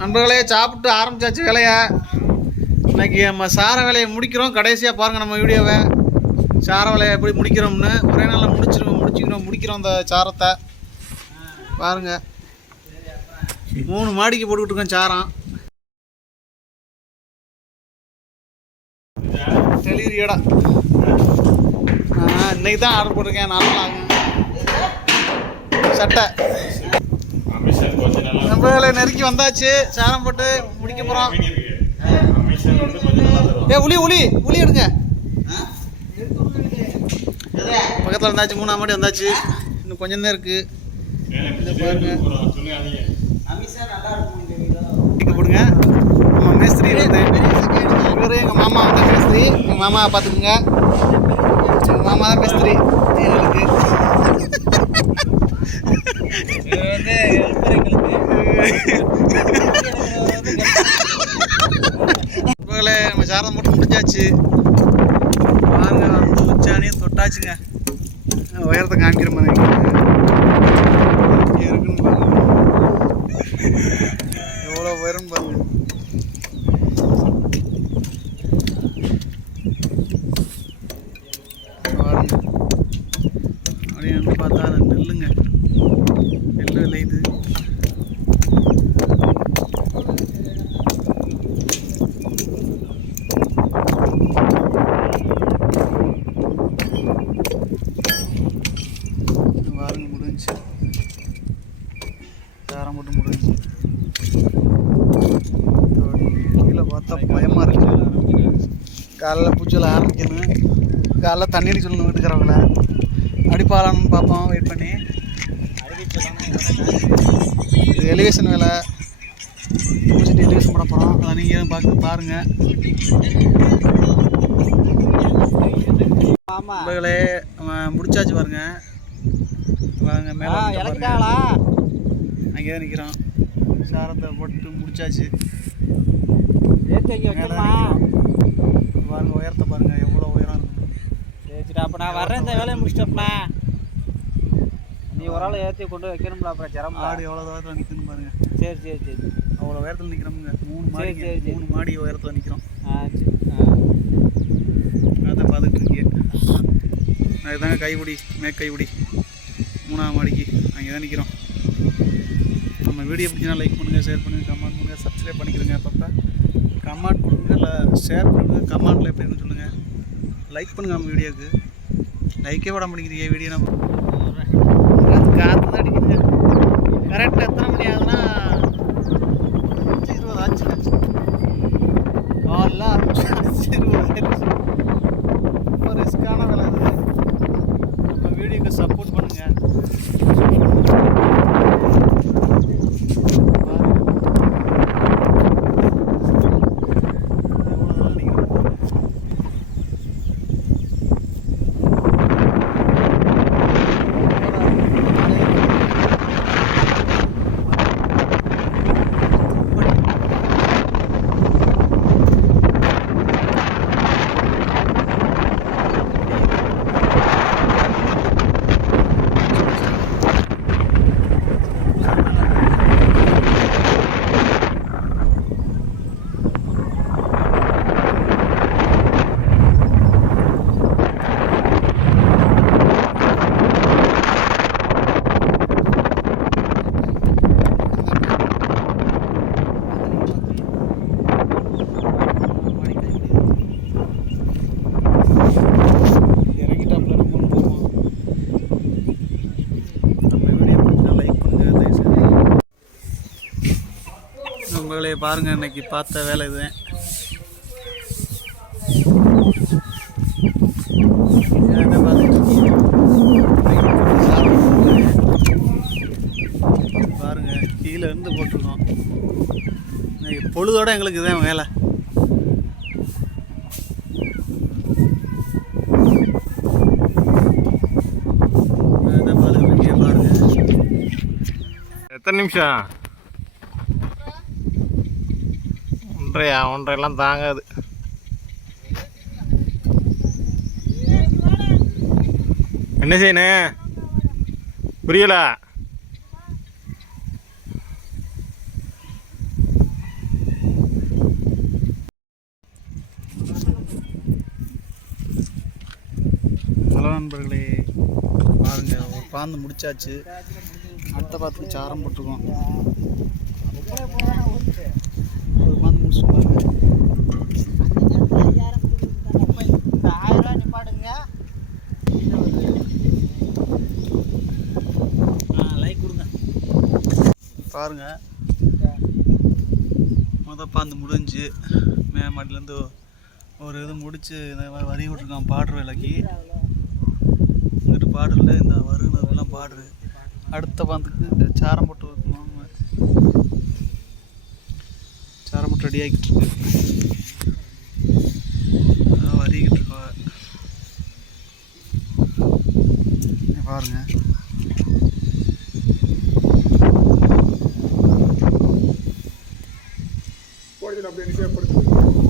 நண்பர்களே சாப்பிட்டு ஆரம்பிச்சாச்சு வேலையை. இன்றைக்கி நம்ம சார வேலையை முடிக்கிறோம். கடைசியாக பாருங்கள் நம்ம வீடியோவை, சார வேலையை எப்படி முடிக்கிறோம்னு. ஒரே நாளில் முடிக்கிறோம் அந்த சாரத்தை பாருங்கள். 3 மாடிக்கு போட்டுக்கிட்டுருக்கோம் சாரம். டெலிவரி இடம் இன்றைக்கி தான் ஆர்டர் போட்டிருக்கேன். நாளாகும் சட்டை. நண்பர்களை நெருக்கி வந்தாச்சு. சாரம் போட்டு முடிக்க போகிறோம். உளி எடுங்க. பக்கத்தில் வந்தாச்சு. 3ஆம் மாடி வந்தாச்சு. இன்னும் கொஞ்சம் தான் இருக்குது. பாருங்க போடுங்க. நம்ம மேஸ்திரி இவர் எங்கள் மாமா தான் மேஸ்திரி. எங்கள் மாமாவை பார்த்துக்குங்க. எங்கள் மாமா தான் மேஸ்திரி எங்களுக்கு. நம்ம சாரம் மட்டும் முடிஞ்சாச்சு. பாருங்க வந்து உச்சானியும் தொட்டாச்சுங்க. உயரத்தை காமிக்கிற மாதிரி இருக்குன்னு பாருங்க. எவ்வளோ உயரம் பாருங்க. பாருங்க அப்படின்னு பார்த்தா நெல்லுங்க. நெல் விளையுது. பாருங்க முடிஞ்சு சாரம் போட்டு முடிஞ்சு. கீழே பார்த்தா பயமாக இருக்கு. காலைல பூச்சியில் ஆரம்பிக்கணும். காலைல தண்ணீர் சொல்லணும் வீட்டுக்கிறவங்கள. அடிப்பாலான்னு பார்ப்போம் வெயிட் பண்ணி. இது எலிவேஷன் வேலை. பூச்சிட்டு எலிவேஷன் பண்ண போகிறோம். அதை நீங்கள் பாருங்கள். நண்பர்களே முடிச்சாச்சு பாருங்க. வாங்க மேலே அங்கே தான் நிற்கிறோம். சாரத்தை போட்டு முடிச்சாச்சு. பாருங்க உயரத்தை பாருங்க எவ்வளோ உயரம் இருக்கு. சரி அப்போ நான் வர்றேன். இந்த வேலையை முடிச்சிட்டோம்னா நீ ஒரு ஆள் ஏற்றி கொண்டு வைக்கணும்ல. அப்புறம் ஜரம் மாடி எவ்வளோ தூரத்தில் நிற்கணும் பாருங்க. சரி அவ்வளோ உயரத்தில் நிற்கிறோமுங்க. 3 மாடி உயரத்தில் நிற்கிறோம். அதை பார்த்துக்கிட்டு இருக்கீங்க. அதுதாங்க கைப்பிடி மேற்கைப்பிடி 3ஆம் மாடிக்கு அங்கே தான் நிற்கிறோம். நம்ம வீடியோ பிடிச்சினா லைக் பண்ணுங்கள், ஷேர் பண்ணுங்கள், கமெண்ட் பண்ணுங்கள், சப்ஸ்கிரைப் பண்ணிக்கிறேங்க. அப்பப்போ கமெண்ட் கொடுங்க, இல்லை ஷேர் பண்ணுங்கள். கமெண்ட்டில் எப்படின்னு சொல்லுங்கள். லைக் பண்ணுங்கள். நம்ம வீடியோவுக்கு லைக்கே விட மாட்டேங்கிறீங்க. வீடியோ நம்ம காற்று தான் அடிக்குதுங்க. கரெக்டாக எத்தனை மணி ஆகுதுன்னா 20 ஆச்சுங்க. காலைல 20 ஆயிடுச்சு. ரொம்ப ரிஸ்க்கான வேலை இது. நம்ம வீடியோக்கு சப்போர்ட் பண்ணுங்கள். நண்பர்களே பாருங்கள், இன்றைக்கி பார்த்த வேலை இதுதான். பாருங்கள் கீழே இருந்து போட்டிருக்கோம். இன்னைக்கு பொழுதோட எங்களுக்கு இதுதான் வேலை. எத்தனை நிமிஷம்? 1.5 தாங்காது. என்ன செய்யணும் புரியல. நண்பர்களே, பாருங்க ஒரு பாந்து முடிச்சாச்சு. அடுத்த பாத்துக்கு சாரம் போட்டிருக்கோம். ஒரு பாந்து முடிச்சு பாருங்க. லைக் கொடுங்க பாருங்க, பாந்து முடிஞ்சு மேமாட்டிலேருந்து ஒரு இது முடிச்சு இந்த மாதிரி வரி விட்ருக்கான் பாடுற வேலைக்கு. இங்கிட்டு பாடுறல இந்த வருகிறதெல்லாம் பாடுறது. அடுத்த பாந்துக்கு சாரம் போட்டு வைக்கணும். சாரம் போட்டு ரெடி ஆகிட்டு இருக்கு. வரிக்கிட்டு இருக்கா பாருங்க. அப்படியே நிச்சயப்படுத்து